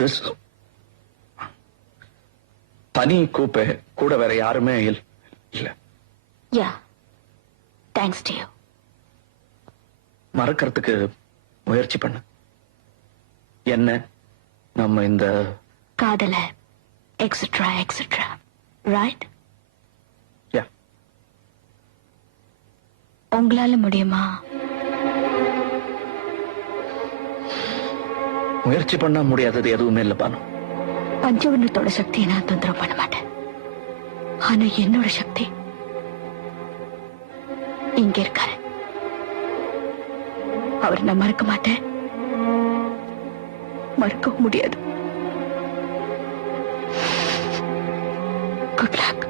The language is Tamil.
திஸ் தனி கூப்பே கூட வேற யாருமே இல்ல. Yeah thanks to you. மறக்கிறதுக்கு முயற்சி பண்ண என்ன நம்ம இந்த காதல எக்ஸெட்ரா எக்ஸெட்ரா ரைட்? யா உங்களால முடியுமா? முயற்சி பண்ண முடியாதது எதுவுமே இல்ல பானு. பஞ்சவர்ணத்தோட சக்தியை நான் தொந்தரவு பண்ண மாட்டேன். ஆனா என்னோட சக்தி இங்க இருக்காரு. அவர் நான் மறக்க மாட்டேன், மறக்கவும் முடியாது. Good luck.